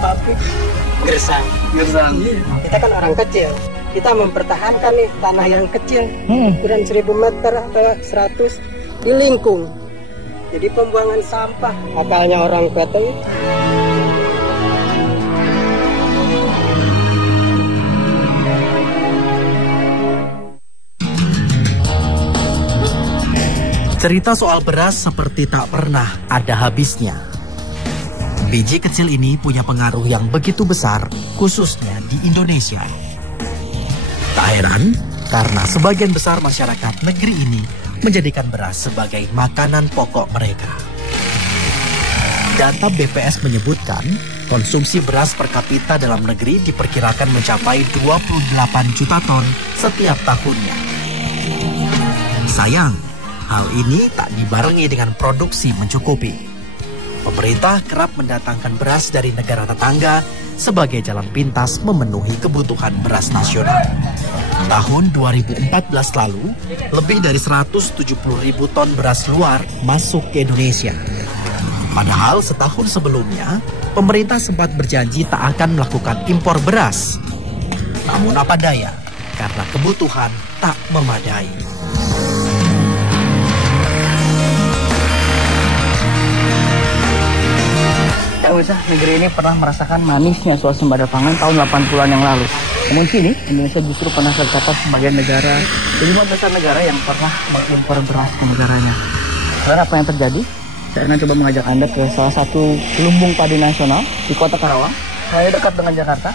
pabrik gersang. Kita kan orang kecil, kita mempertahankan nih tanah yang kecil, ukuran 1000 meter atau 100 di lingkung. Jadi pembuangan sampah, akalnya orang PT itu. Cerita soal beras seperti tak pernah ada habisnya. Biji kecil ini punya pengaruh yang begitu besar, khususnya di Indonesia. Tak heran, karena sebagian besar masyarakat negeri ini menjadikan beras sebagai makanan pokok mereka. Data BPS menyebutkan, konsumsi beras per kapita dalam negeri diperkirakan mencapai 28 juta ton setiap tahunnya. Sayang, hal ini tak dibarengi dengan produksi mencukupi. Pemerintah kerap mendatangkan beras dari negara tetangga sebagai jalan pintas memenuhi kebutuhan beras nasional. Tahun 2014 lalu, lebih dari 170.000 ton beras luar masuk ke Indonesia. Padahal setahun sebelumnya, pemerintah sempat berjanji tak akan melakukan impor beras. Namun apa daya, karena kebutuhan tak memadai. Usah negeri ini pernah merasakan manisnya swasembada pangan tahun 80-an yang lalu. Namun kini Indonesia justru pernah tercatat sebagai negara 5 besar negara yang pernah mengimpor beras ke negaranya. Lalu apa yang terjadi? Saya akan coba mengajak Anda ke salah satu lumbung padi nasional di Kota Karawang, saya dekat dengan Jakarta,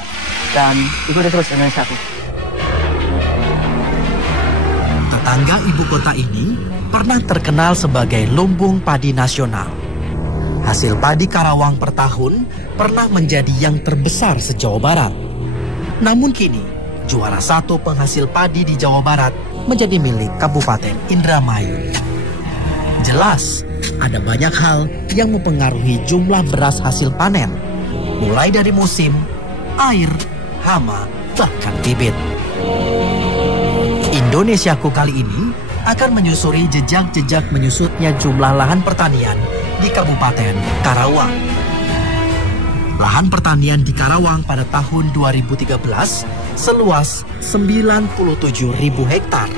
dan ikuti terus Indonesiaku. Tetangga ibu kota ini pernah terkenal sebagai lumbung padi nasional. Hasil padi Karawang per tahun pernah menjadi yang terbesar se-Jawa Barat. Namun kini, juara satu penghasil padi di Jawa Barat menjadi milik Kabupaten Indramayu. Jelas, ada banyak hal yang mempengaruhi jumlah beras hasil panen. Mulai dari musim, air, hama, bahkan bibit. Indonesiaku kali ini akan menyusuri jejak-jejak menyusutnya jumlah lahan pertanian di Kabupaten Karawang. Lahan pertanian di Karawang pada tahun 2013 seluas 97.000 hektar.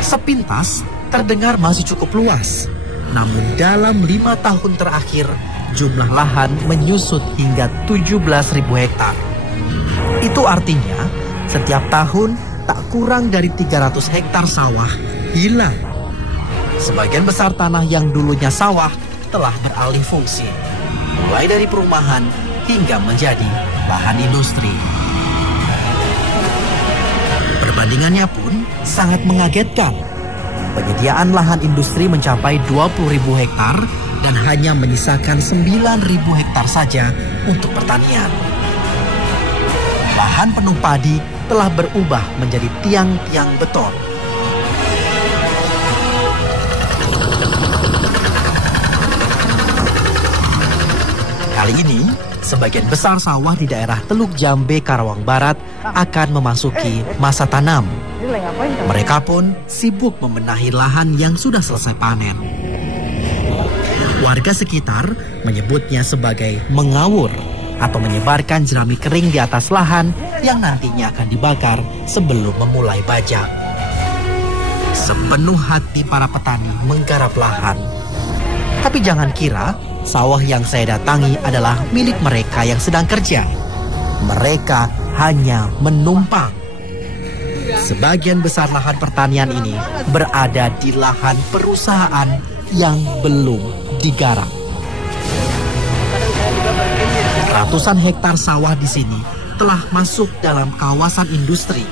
Sepintas terdengar masih cukup luas, namun dalam 5 tahun terakhir jumlah lahan menyusut hingga 17.000 hektar. Itu artinya setiap tahun tak kurang dari 300 hektar sawah hilang. Sebagian besar tanah yang dulunya sawah telah beralih fungsi, mulai dari perumahan hingga menjadi lahan industri. Perbandingannya pun sangat mengagetkan. Penyediaan lahan industri mencapai 20.000 hektar dan hanya menyisakan 9.000 hektar saja untuk pertanian. Lahan penuh padi telah berubah menjadi tiang-tiang beton. Kali ini, sebagian besar sawah di daerah Teluk Jambe, Karawang Barat akan memasuki masa tanam. Mereka pun sibuk membenahi lahan yang sudah selesai panen. Warga sekitar menyebutnya sebagai mengawur atau menyebarkan jerami kering di atas lahan yang nantinya akan dibakar sebelum memulai bajak. Sepenuh hati para petani menggarap lahan. Tapi jangan kira sawah yang saya datangi adalah milik mereka yang sedang kerja. Mereka hanya menumpang. Sebagian besar lahan pertanian ini berada di lahan perusahaan yang belum digarap. Ratusan hektar sawah di sini telah masuk dalam kawasan industri.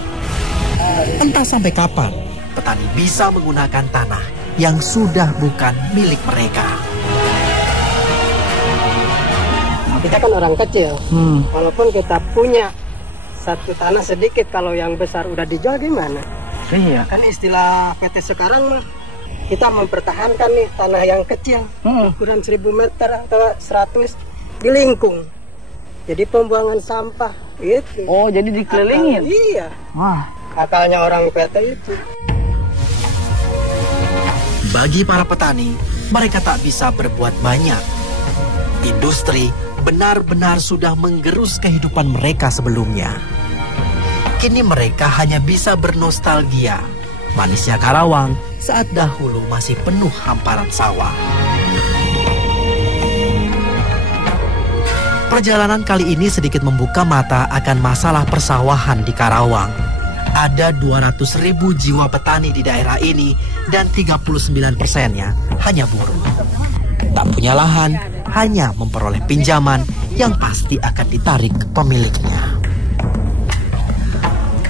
Entah sampai kapan petani bisa menggunakan tanah yang sudah bukan milik mereka. Kita kan orang kecil, walaupun kita punya satu tanah sedikit, kalau yang besar udah dijual gimana? Iya. Kan istilah PT sekarang mah, kita mempertahankan nih tanah yang kecil, ukuran 1000 meter atau 100 di lingkung. Jadi pembuangan sampah gitu. Oh, jadi dikelilingin? Iya. Wah. Akalnya orang PT itu. Bagi para petani, mereka tak bisa berbuat banyak. Industri benar-benar sudah menggerus kehidupan mereka sebelumnya. Kini mereka hanya bisa bernostalgia manisnya Karawang saat dahulu masih penuh hamparan sawah. Perjalanan kali ini sedikit membuka mata akan masalah persawahan di Karawang. Ada 200.000 jiwa petani di daerah ini dan 39%-nya hanya buruh. Tak punya lahan, hanya memperoleh pinjaman yang pasti akan ditarik pemiliknya.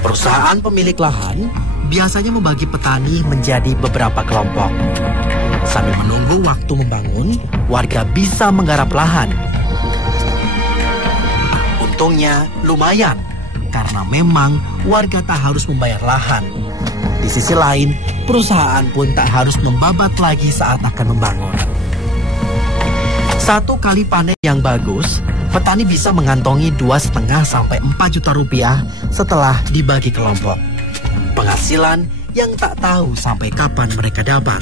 Perusahaan pemilik lahan biasanya membagi petani menjadi beberapa kelompok. Sambil menunggu waktu membangun, warga bisa menggarap lahan. Untungnya lumayan, karena memang warga tak harus membayar lahan. Di sisi lain, perusahaan pun tak harus membabat lagi saat akan membangun. Satu kali panen yang bagus, petani bisa mengantongi 2,5 sampai 4 juta rupiah setelah dibagi kelompok. Penghasilan yang tak tahu sampai kapan mereka dapat.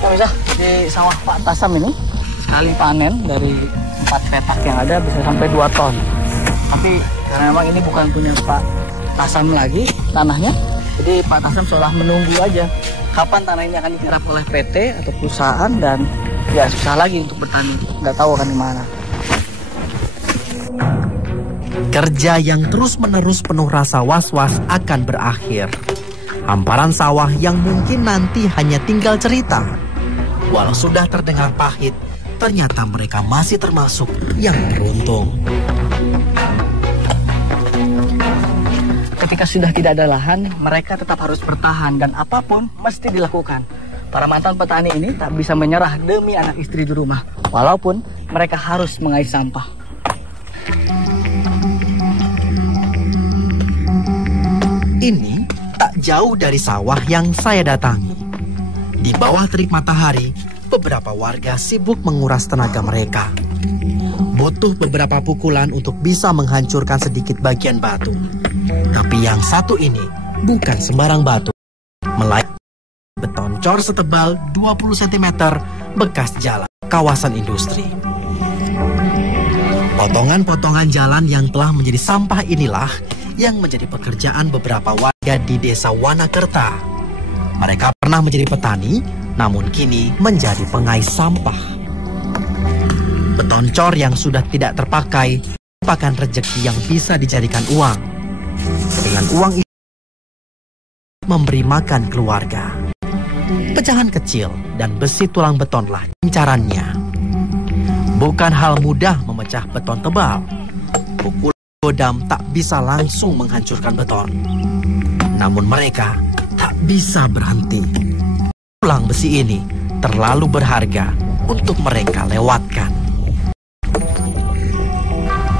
Nah, bisa di sawah Pak Tasam ini, sekali panen dari 4 petak yang ada bisa sampai 2 ton. Tapi karena memang ini bukan punya Pak Tasam lagi tanahnya, jadi Pak Tasam seolah menunggu aja kapan tanah ini akan digarap oleh PT atau perusahaan, dan ya susah lagi untuk bertani, nggak tahu akan dimana. Kerja yang terus-menerus penuh rasa was-was akan berakhir. Hamparan sawah yang mungkin nanti hanya tinggal cerita. Walau sudah terdengar pahit, ternyata mereka masih termasuk yang beruntung. Ketika sudah tidak ada lahan, mereka tetap harus bertahan dan apapun mesti dilakukan. Para mantan petani ini tak bisa menyerah demi anak istri di rumah, walaupun mereka harus mengais sampah. Ini tak jauh dari sawah yang saya datangi. Di bawah terik matahari, beberapa warga sibuk menguras tenaga mereka. Butuh beberapa pukulan untuk bisa menghancurkan sedikit bagian batu. Tapi yang satu ini bukan sembarang batu, melainkan beton cor setebal 20 cm bekas jalan kawasan industri. Potongan-potongan jalan yang telah menjadi sampah inilah yang menjadi pekerjaan beberapa warga di desa Wanakerta. Mereka pernah menjadi petani, namun kini menjadi pengais sampah. Beton cor yang sudah tidak terpakai merupakan rezeki yang bisa dijadikan uang. Dengan uang itu memberi makan keluarga. Pecahan kecil dan besi tulang betonlah incarannya. Bukan hal mudah memecah beton tebal. Pukul godam tak bisa langsung menghancurkan beton. Namun mereka tak bisa berhenti. Tulang besi ini terlalu berharga untuk mereka lewatkan.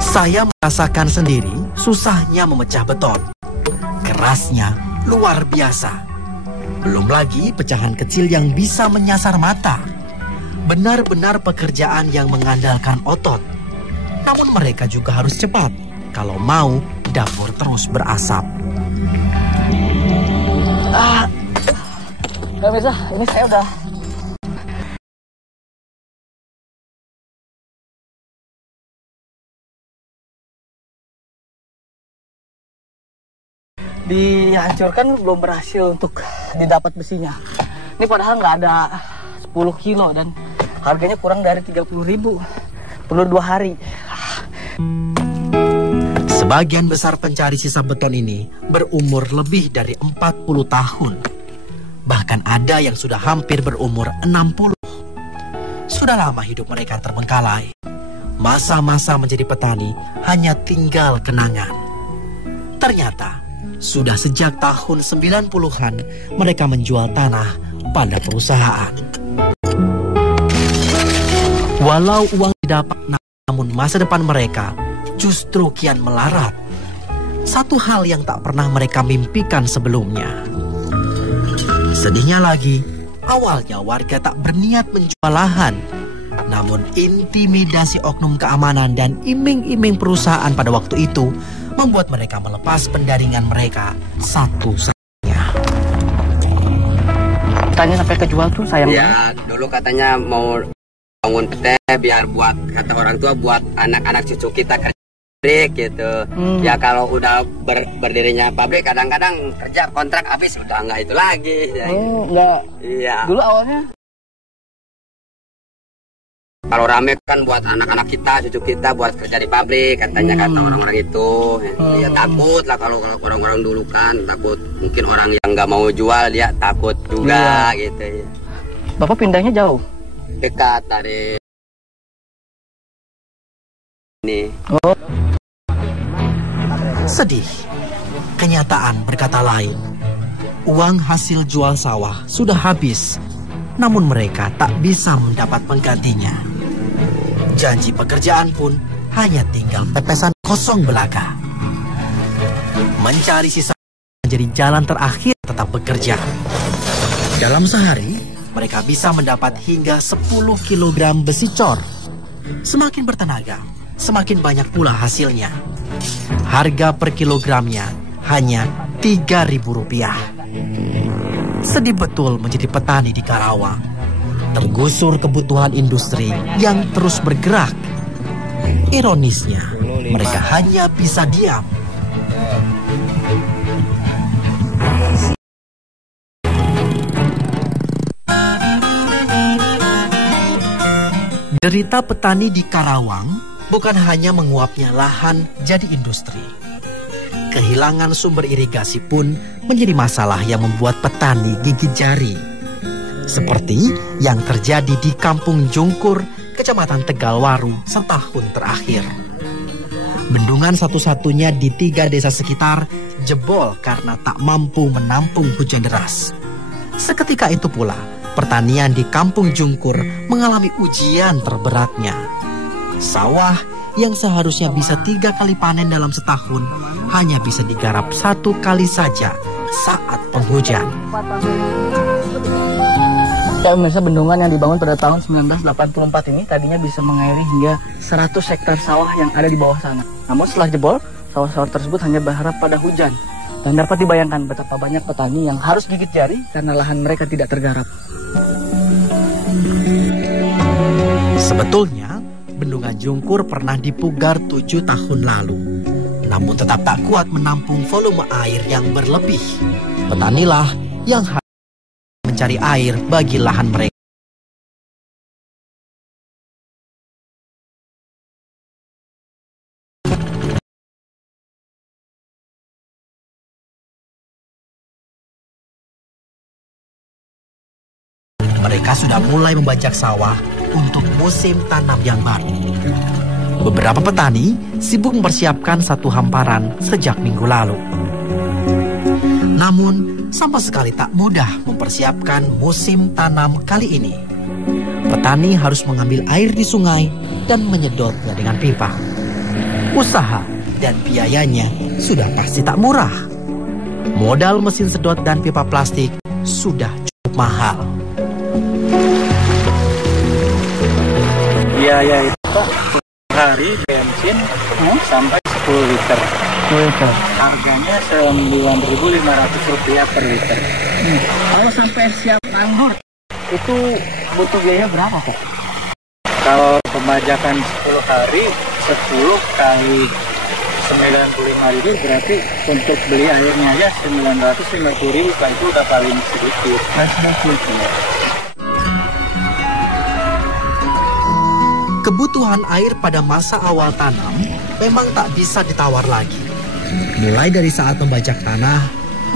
Saya merasakan sendiri susahnya memecah beton. Kerasnya luar biasa. Belum lagi pecahan kecil yang bisa menyasar mata. Benar-benar pekerjaan yang mengandalkan otot. Namun mereka juga harus cepat kalau mau dapur terus berasap. Gak bisa, ini saya udah dihancurkan, belum berhasil untuk didapat besinya. Ini padahal nggak ada 10 kilo dan harganya kurang dari 30.000. Perlu 2 hari. Sebagian besar pencari sisa beton ini berumur lebih dari 40 tahun. Bahkan ada yang sudah hampir berumur 60. Sudah lama hidup mereka terbengkalai. Masa-masa menjadi petani hanya tinggal kenangan. Ternyata sudah sejak tahun 90-an mereka menjual tanah pada perusahaan. Walau uang didapat, namun masa depan mereka justru kian melarat. Satu hal yang tak pernah mereka mimpikan sebelumnya. Sedihnya lagi, awalnya warga tak berniat menjual lahan. Namun intimidasi oknum keamanan dan iming-iming perusahaan pada waktu itu membuat mereka melepas pendaringan mereka satu-satunya. petani sampai kejual tuh sayang banget. Ya, dulu katanya mau bangun PT biar buat, kata orang tua, buat anak-anak cucu kita kerja gitu. Ya kalau udah berdirinya pabrik, kadang-kadang kerja kontrak habis udah nggak itu lagi. Oh, enggak. Iya. Dulu awalnya kalau rame kan buat anak-anak kita, cucu kita buat kerja di pabrik, katanya kata orang-orang itu. Ya takut lah kalau orang-orang dulu kan, takut mungkin orang yang nggak mau jual dia takut juga gitu ya. Bapak pindahnya jauh? Dekat dari ini. Oh. Sedih. Kenyataan berkata lain. Uang hasil jual sawah sudah habis, namun mereka tak bisa mendapat penggantinya. Janji pekerjaan pun hanya tinggal pepesan kosong belaka. Mencari sisa menjadi jalan terakhir tetap bekerja. Dalam sehari, mereka bisa mendapat hingga 10 kg besi cor. Semakin bertenaga, semakin banyak pula hasilnya. Harga per kilogramnya hanya Rp3.000. Sedih betul menjadi petani di Karawang. Tergusur kebutuhan industri yang terus bergerak. Ironisnya, mereka hanya bisa diam. Derita petani di Karawang bukan hanya menguapnya lahan jadi industri. Kehilangan sumber irigasi pun menjadi masalah yang membuat petani gigit jari. Seperti yang terjadi di Kampung Jungkur, Kecamatan Tegalwaru setahun terakhir. Bendungan satu-satunya di 3 desa sekitar jebol karena tak mampu menampung hujan deras. Seketika itu pula, pertanian di Kampung Jungkur mengalami ujian terberatnya. Sawah yang seharusnya bisa 3 kali panen dalam setahun hanya bisa digarap 1 kali saja saat penghujan. Ya, pemirsa, bendungan yang dibangun pada tahun 1984 ini tadinya bisa mengairi hingga 100 hektar sawah yang ada di bawah sana. Namun setelah jebol, sawah-sawah tersebut hanya berharap pada hujan. Dan dapat dibayangkan betapa banyak petani yang harus gigit jari karena lahan mereka tidak tergarap. Sebetulnya, Bendungan Jungkur pernah dipugar 7 tahun lalu. Namun tetap tak kuat menampung volume air yang berlebih. Petanilah yang harus mencari air bagi lahan mereka. Mereka sudah mulai membajak sawah untuk musim tanam yang baru. Beberapa petani sibuk mempersiapkan satu hamparan sejak minggu lalu. Namun, sama sekali tak mudah mempersiapkan musim tanam kali ini. Petani harus mengambil air di sungai dan menyedotnya dengan pipa. Usaha dan biayanya sudah pasti tak murah. Modal mesin sedot dan pipa plastik sudah cukup mahal. Biaya itu Pak, hari bensin sampai 10 liter. Harganya Rp9.500 per liter. Kalau sampai siap anggur, itu butuh biaya berapa Pak? Kalau pembajakan 10 hari, 10 kali 95.000 berarti untuk beli airnya aja 950.000, Pak, itu udah paling sedikit. Kebutuhan air pada masa awal tanam memang tak bisa ditawar lagi. Mulai dari saat membajak tanah,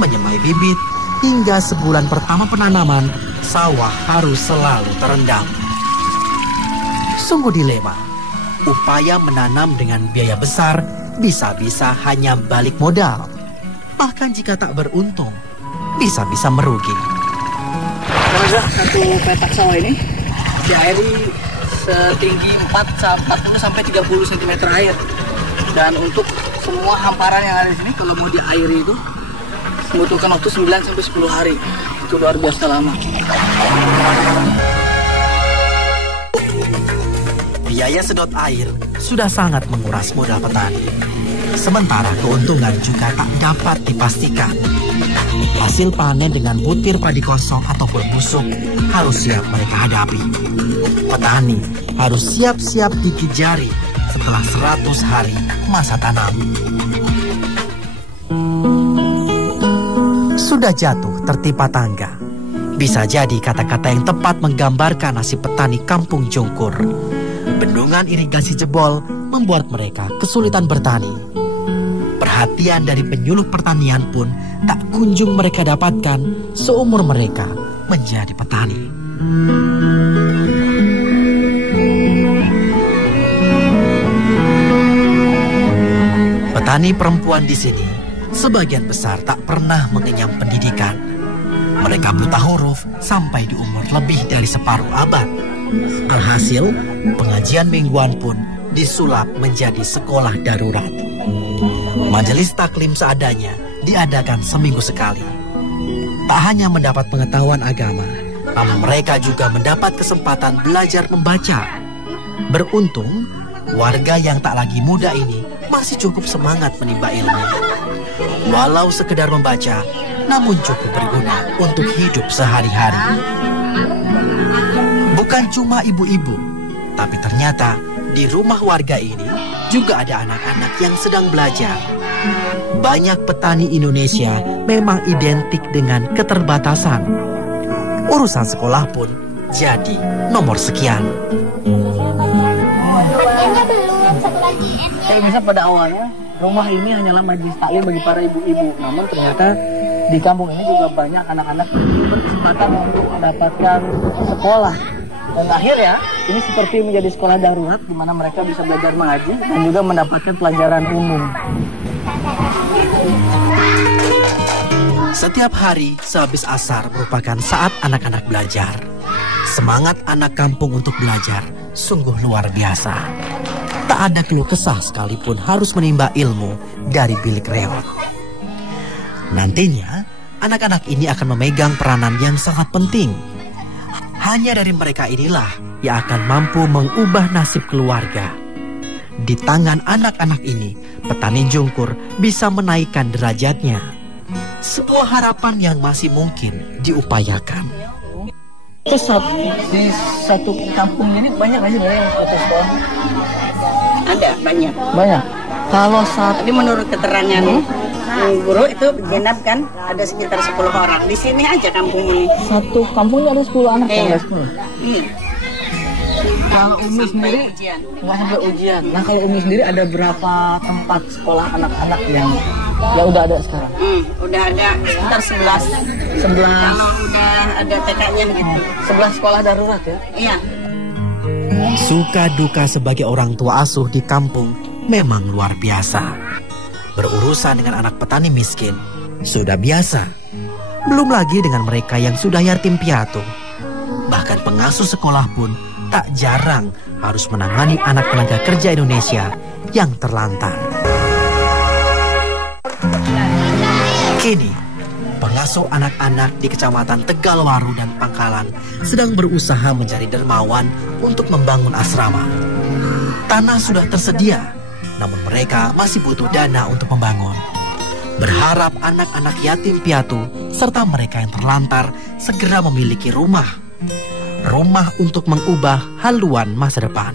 menyemai bibit, hingga sebulan pertama penanaman, sawah harus selalu terendam. Sungguh dilema. Upaya menanam dengan biaya besar bisa-bisa hanya balik modal. Bahkan jika tak beruntung, bisa-bisa merugi. Karena satu petak sawah ini diairi setinggi 40-30 cm air. Dan untuk semua hamparan yang ada di sini, kalau mau diairi itu membutuhkan waktu 9-10 hari. Itu luar biasa lama. Biaya sedot air sudah sangat menguras modal petani. Sementara keuntungan juga tak dapat dipastikan. Hasil panen dengan butir padi kosong ataupun busuk harus siap mereka hadapi. Petani harus siap-siap gigit jari setelah 100 hari masa tanam. Sudah jatuh tertimpa tangga. Bisa jadi kata-kata yang tepat menggambarkan nasib petani kampung Jungkur. Bendungan irigasi jebol membuat mereka kesulitan bertani. Perhatian dari penyuluh pertanian pun tak kunjung mereka dapatkan seumur mereka menjadi petani. Petani perempuan di sini sebagian besar tak pernah mengenyam pendidikan. Mereka buta huruf sampai di umur lebih dari separuh abad. Alhasil, pengajian mingguan pun disulap menjadi sekolah darurat. Majelis taklim seadanya diadakan seminggu sekali. Tak hanya mendapat pengetahuan agama, namun mereka juga mendapat kesempatan belajar membaca. Beruntung, warga yang tak lagi muda ini masih cukup semangat menimba ilmu. Walau sekedar membaca, namun cukup berguna untuk hidup sehari-hari. Bukan cuma ibu-ibu, tapi ternyata di rumah warga ini juga ada anak-anak yang sedang belajar. Banyak petani Indonesia memang identik dengan keterbatasan. Urusan sekolah pun jadi nomor sekian. Kayak misalnya pada awalnya rumah ini hanyalah majelis taklim bagi para ibu-ibu. Namun ternyata di kampung ini juga banyak anak-anak yang berkesempatan untuk mendapatkan sekolah. Dan akhirnya ini seperti menjadi sekolah darurat di mana mereka bisa belajar mengaji dan juga mendapatkan pelajaran umum. Setiap hari sehabis asar merupakan saat anak-anak belajar. Semangat anak kampung untuk belajar sungguh luar biasa. Tak ada keluh kesah sekalipun harus menimba ilmu dari bilik reot. Nantinya, anak-anak ini akan memegang peranan yang sangat penting. Hanya dari mereka inilah yang akan mampu mengubah nasib keluarga. Di tangan anak-anak ini, petani Jungkur bisa menaikkan derajatnya. Sebuah harapan yang masih mungkin diupayakan. Terus di satu kampung ini banyak aja yang foto sekolah? Ada banyak. Banyak. Kalau saat Tadi menurut keterangan guru itu genap kan ada sekitar 10 orang. Di sini aja kampung ini. satu kampung ini ada 10 anak yang Iya. sekolah. Iya. Kalau Umi sendiri Ujian. nggak sampai ujian. Nah kalau Umi sendiri ada berapa tempat sekolah anak-anak yang udah ada sekarang? Udah ada sekitar 11. 11. Kalau udah ada TK-nya gitu. 11 sekolah darurat ya? Iya. Suka duka sebagai orang tua asuh di kampung memang luar biasa. Berurusan dengan anak petani miskin sudah biasa. Belum lagi dengan mereka yang sudah yatim piatu. Bahkan pengasuh sekolah pun tak jarang harus menangani anak tenaga kerja Indonesia yang terlantar. Kini, pengasuh anak-anak di Kecamatan Tegalwaru dan Pangkalan sedang berusaha mencari dermawan untuk membangun asrama. Tanah sudah tersedia, namun mereka masih butuh dana untuk membangun. Berharap anak-anak yatim piatu serta mereka yang terlantar segera memiliki rumah. Rumah untuk mengubah haluan masa depan.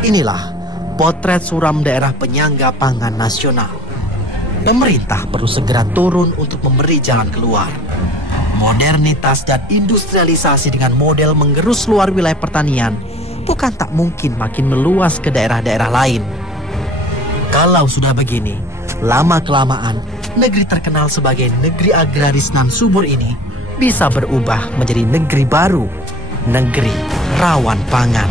Inilah potret suram daerah penyangga pangan nasional. Pemerintah perlu segera turun untuk memberi jalan keluar. Modernitas dan industrialisasi dengan model menggerus luar wilayah pertanian bukan tak mungkin makin meluas ke daerah-daerah lain. Kalau sudah begini, lama-kelamaan negeri terkenal sebagai negeri agraris nan subur ini bisa berubah menjadi negeri baru, negeri rawan pangan.